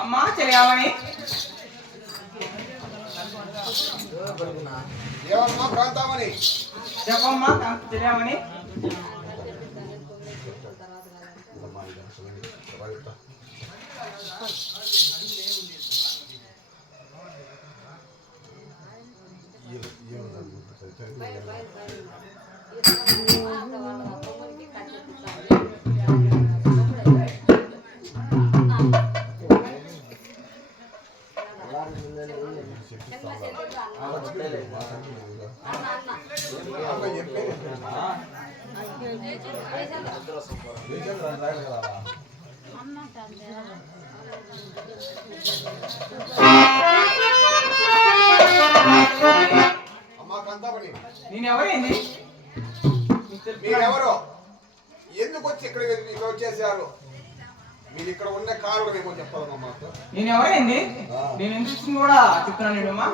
అమ్మా తెలియవని ఏమమ్మా కాంతామని చెప్పమ్మా తెలియవని నేనెవరైంది మీరెవరో ఎందుకు వచ్చి ఇక్కడ వచ్చేసారు మీరు ఇక్కడ ఉన్న కారణం ఏమో చెప్పాలమ్మా మాకు నేనెవరైంది నేను ఎందుకు ఇచ్చింది కూడా చెప్తున్నాను నేనమ్మా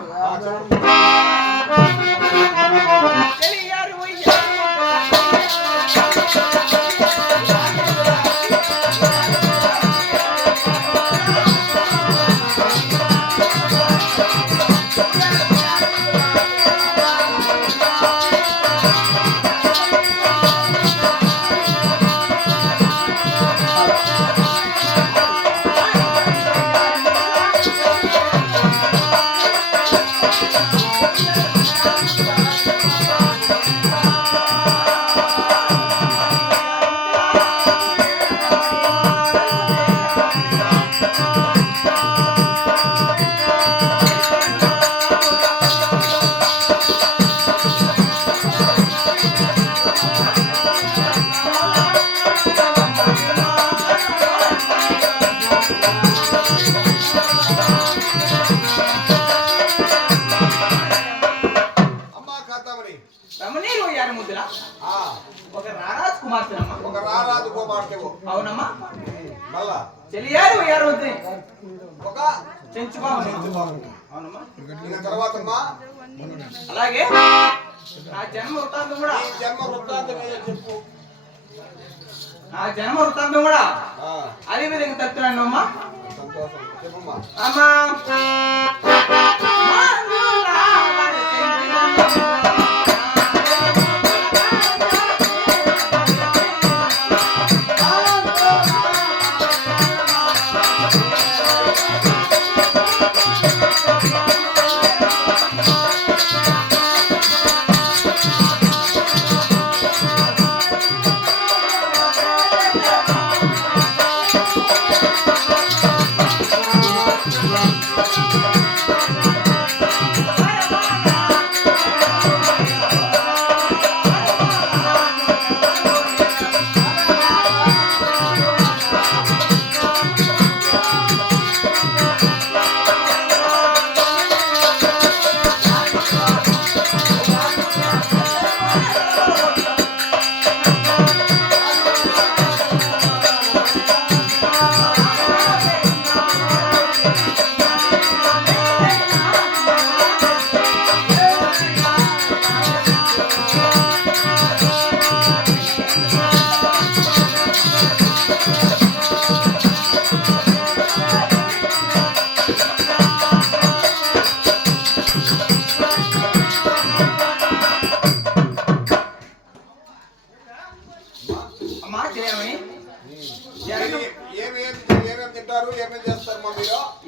చెలియారు యారు ముద్దుల ఒక రారాజు కుమార్తెనమ్మా. ఒక రారాజు కుమార్తెవు. అవునమ్మా. మళ్ళా చెలియారు యారు వద్దు ఒక చెంచు బాబు. అవునమ్మా. ఇంకా తర్వాతమ్మా అలాగే నా జన్మ వృత్తాంతం కూడా ఈ జన్మ వృత్తాంతం ఏదో చెప్పు. నా జన్మ వృత్తాంతం కూడా అదే విధంగా తప్పుతున్నాను అమ్మా. సంతోషం చెప్పమ్మా. అమ్మా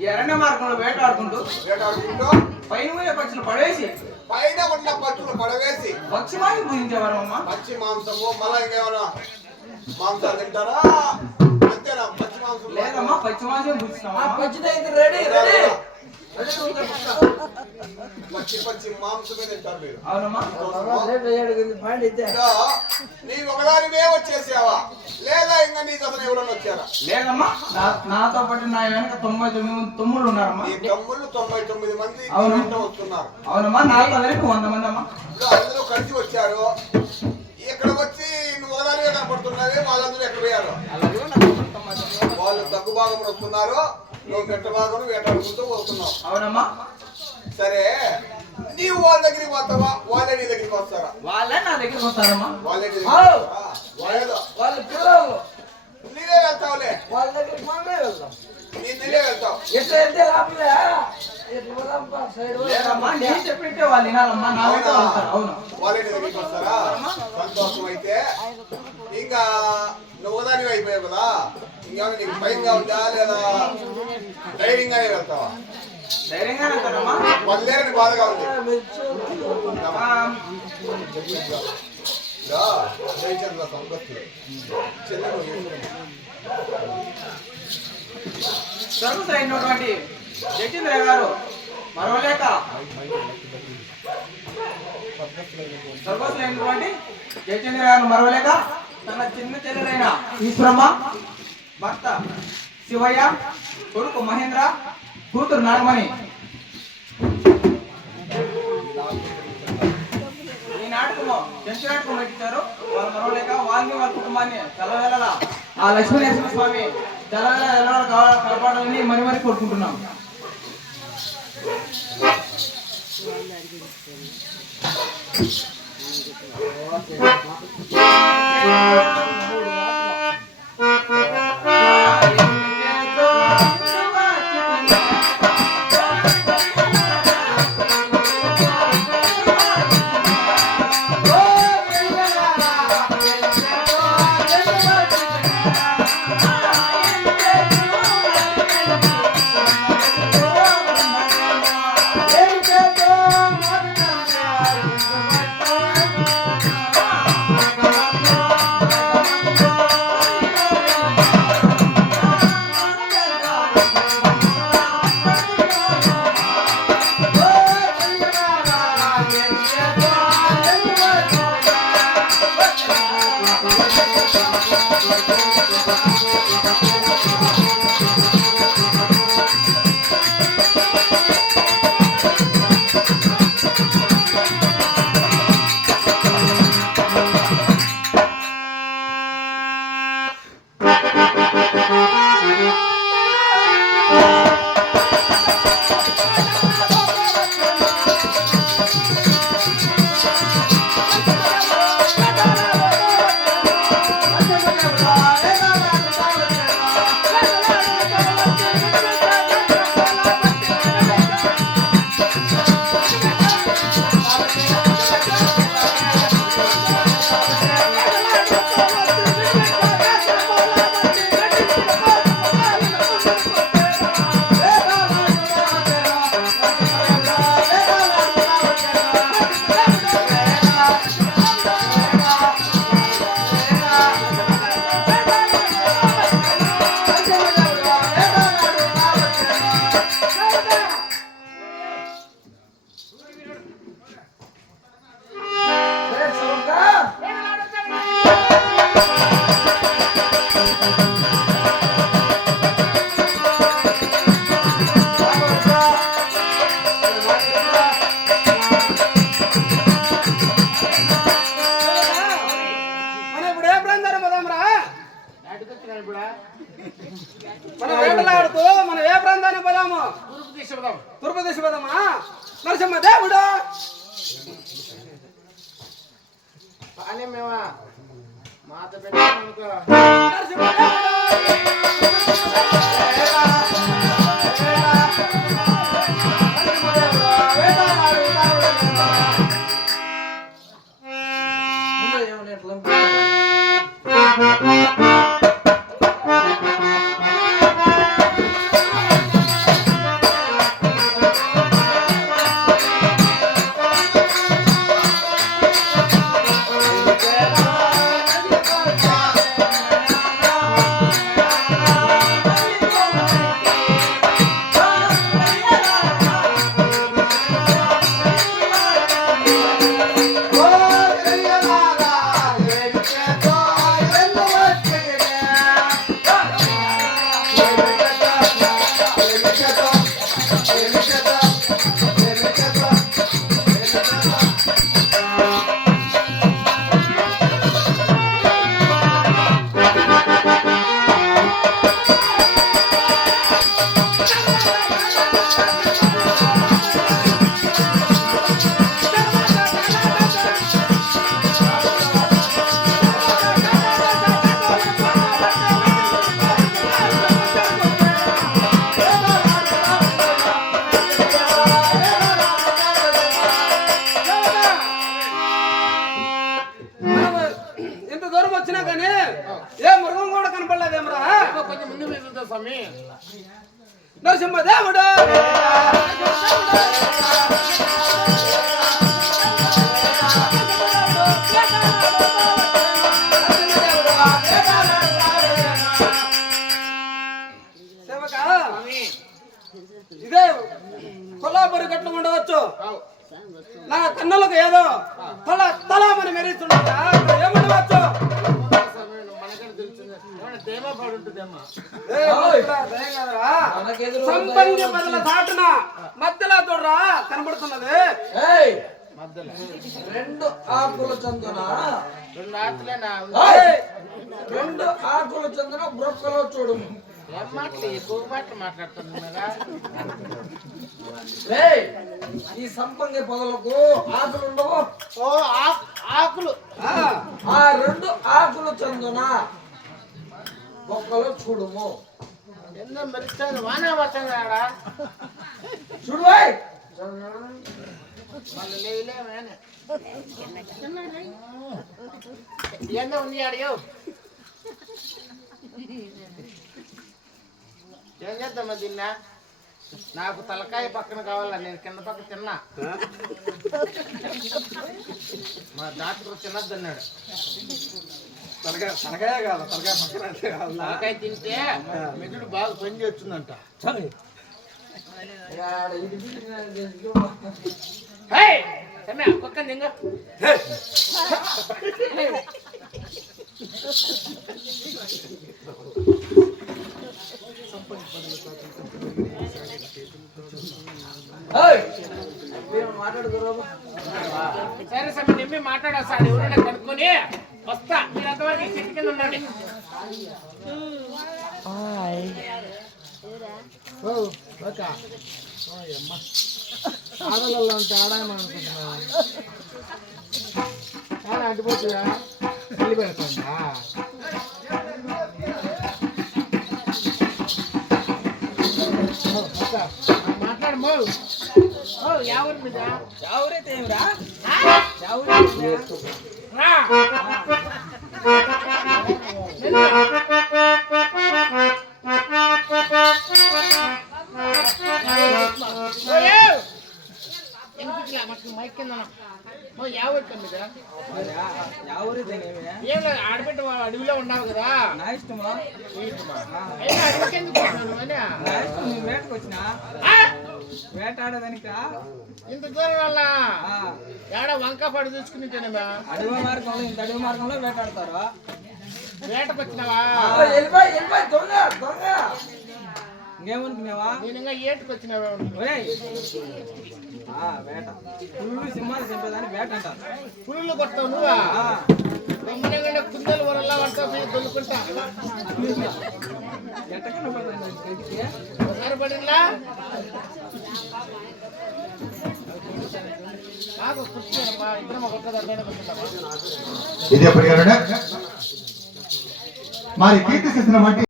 ఎర్రన్న మార్గంలో వేటాడుకుంటూ పైన పక్షులు పడవేసి పైన ఉన్న పక్షులు పడవేసి పక్షి మాంసం పూజించేవారు అమ్మ. పచ్చి మాంసము మళ్ళా ఇంకేమైనా మాంసాలు తింటారా? అంతేనా? పచ్చి మాంసం లేదమ్మా, పచ్చి మాంసం పూజిస్తామా. పచ్చి మాంసమే తింటారు మీరు. అవునమ్మా. నీవు ఒకదానివే వచ్చేసావా లేదా ఇంకా నీకు అసలు ఎవరైనా వచ్చారా? లేదమ్మా, నాతో పాటు నా వెనక 99 తమ్ముళ్ళు ఉన్నారమ్మా. ఈ తమ్ముళ్ళు 99 మంది వస్తున్నారు. అవునమ్మా, నాతో వెనక 100 మంది అమ్మా. అందరూ కలిసి వచ్చారు. ఇక్కడ వచ్చి నువ్వు ఒకదానివే కనపడుతున్నావే, వాళ్ళందరూ ఎక్కడ పోయారు? వాళ్ళు తగ్గు భాగం వస్తున్నారు, నువ్వు మెట్ట భాగం వేటాడుకుంటూ పోతున్నావు. అవునమ్మా. సరే, నీవు వాళ్ళ దగ్గరికి వస్తావా వాళ్ళే నీ దగ్గరికి వస్తారా? వాళ్ళే నా దగ్గరికి వస్తారమ్మా. వాళ్ళే వాళ్ళ పిల్లలు నీవే వెళ్తావులే. వాళ్ళ దగ్గరికి మనమే వెళ్దాం. నేనే వెళ్తావు. ఎట్లా వెళ్తే లాభలే లేదమ్మా, నేను చెప్పినట్టే వాళ్ళు వినాలమ్మా. నా వెంట వస్తారు. అవును, వాళ్ళే నీ దగ్గరికి వస్తారా? సంతోషం. అయితే ఇంకా నువ్వు దానివి అయిపోయావు కదా, ఇంకేమైనా నీకు భయంగా ఉందా లేదా ధైర్యంగానే వెళ్తావా? ధైర్యంగానే వెళ్తారమ్మా. వల్లేరని బాధగా ఉంది. జయచంద్ర సంపత్తులు సర్వసైనటువంటి జయచంద్ర గారు మరవలేక సర్వసైనటువంటి జయచంద్ర గారు మరవలేక తన చిన్న చెల్లెలైన ఈశ్వరమ్మ, భర్త శివయ్య, కొడుకు మహేంద్ర, కూతురు నాగమణి ఈ నాటకము చెంచు నాటకం పెట్టించారు. వాళ్ళు మరవలేక వాళ్ళని వాళ్ళ కుటుంబాన్ని తెల్లవేళలా ఆ లక్ష్మీనరసింహ స్వామి తెల్లవేళ కాపాడాలని మరి మరి కోరుకుంటున్నాం. మనం వేటలాడుతూ మనం ఏ ప్రాంతానికి పోదాము? తూర్పు దిశ పోదామా? నరసింహ దేవుడు నరసింహ నరసింహదేవుడు ఇదే కొల్లాపురి గట్లు ఉండవచ్చు. నా కన్నులకు ఏదో తలామని మెరుస్తుండగా ఏముండవచ్చు? సంపంగి బదుల దాటున మధ్యలో చూడరా కనబడుతున్నది. రెండు ఆకుల చందన రెండు ఆకుల చందన బ్రొక్కలో చూడు. ఈ సంపంగి పొదలకు ఆకులు ఉండవు. ఆకులు ఆ రెండు ఆకులు చందన బొక్కలో చూడుము. చూడు ఉంది అడియో ఏం చేద్దామా దీన్నా? నాకు తలకాయ పక్కన కావాలా, నేను కింద పక్క తిన్నా. మా డాక్టర్ తినద్దన్నాడు. తలకాయ కాదు, తలకాయ పక్కన తలకాయ తింటే మెదడు బాగా పని చేస్తుందంట. కుక్క నింగ సరే సరే నిమ్మి మాట్లాడా సార్, ఎవరైనా కనుక్కొని వస్తా. మీరు అంతవరకు చెట్టు కింద ఉండండి. ఆడలలో ఉంటే ఆడామనుకుంటున్నా. ఆడ అడ్డుపోతుందా తల్లి పెడుతుందా? మాట్లాడమో ఎవరి మీద ఎవరైతే ఏమిరా ఆడబిడ్డ అడవిలో ఉన్నావు కదా. నా ఇష్టమా? వేటకు వచ్చినా వేటాడదానిక ఇంత దూరం వల్ల ఏడ వంక పడి చూసుకుని అడవి మార్గంలో ఇంత అడవి మార్గంలో వేటాడతారు. వేటకు వచ్చినావా వెళ్ళిపోయి వెళ్ళిపోయి దొంగ దొంగ ఇంకేమనుకునేవా నేను ఇంకా ఏటుకు వచ్చినావా ఒరేయ్ వేట పుల్లు సింహాలు చంపేదాన్ని వేట అంటారు పులులు కొడతావు నువ్వా గమ్మనగంటే కుందలు వరల్లా పడతావు మీరు దొల్లుకుంటా ఎట్టకన్నా పడుతుంది గట్టికి. ఒకసారి పడిందా నాకు కూర్చోమ్మా ఇద్దరం ఒక్కొక్క దగ్గర కూర్చుంటామా ఇది ఎప్పటికైనా మరి కీర్తి చేసిన వంటి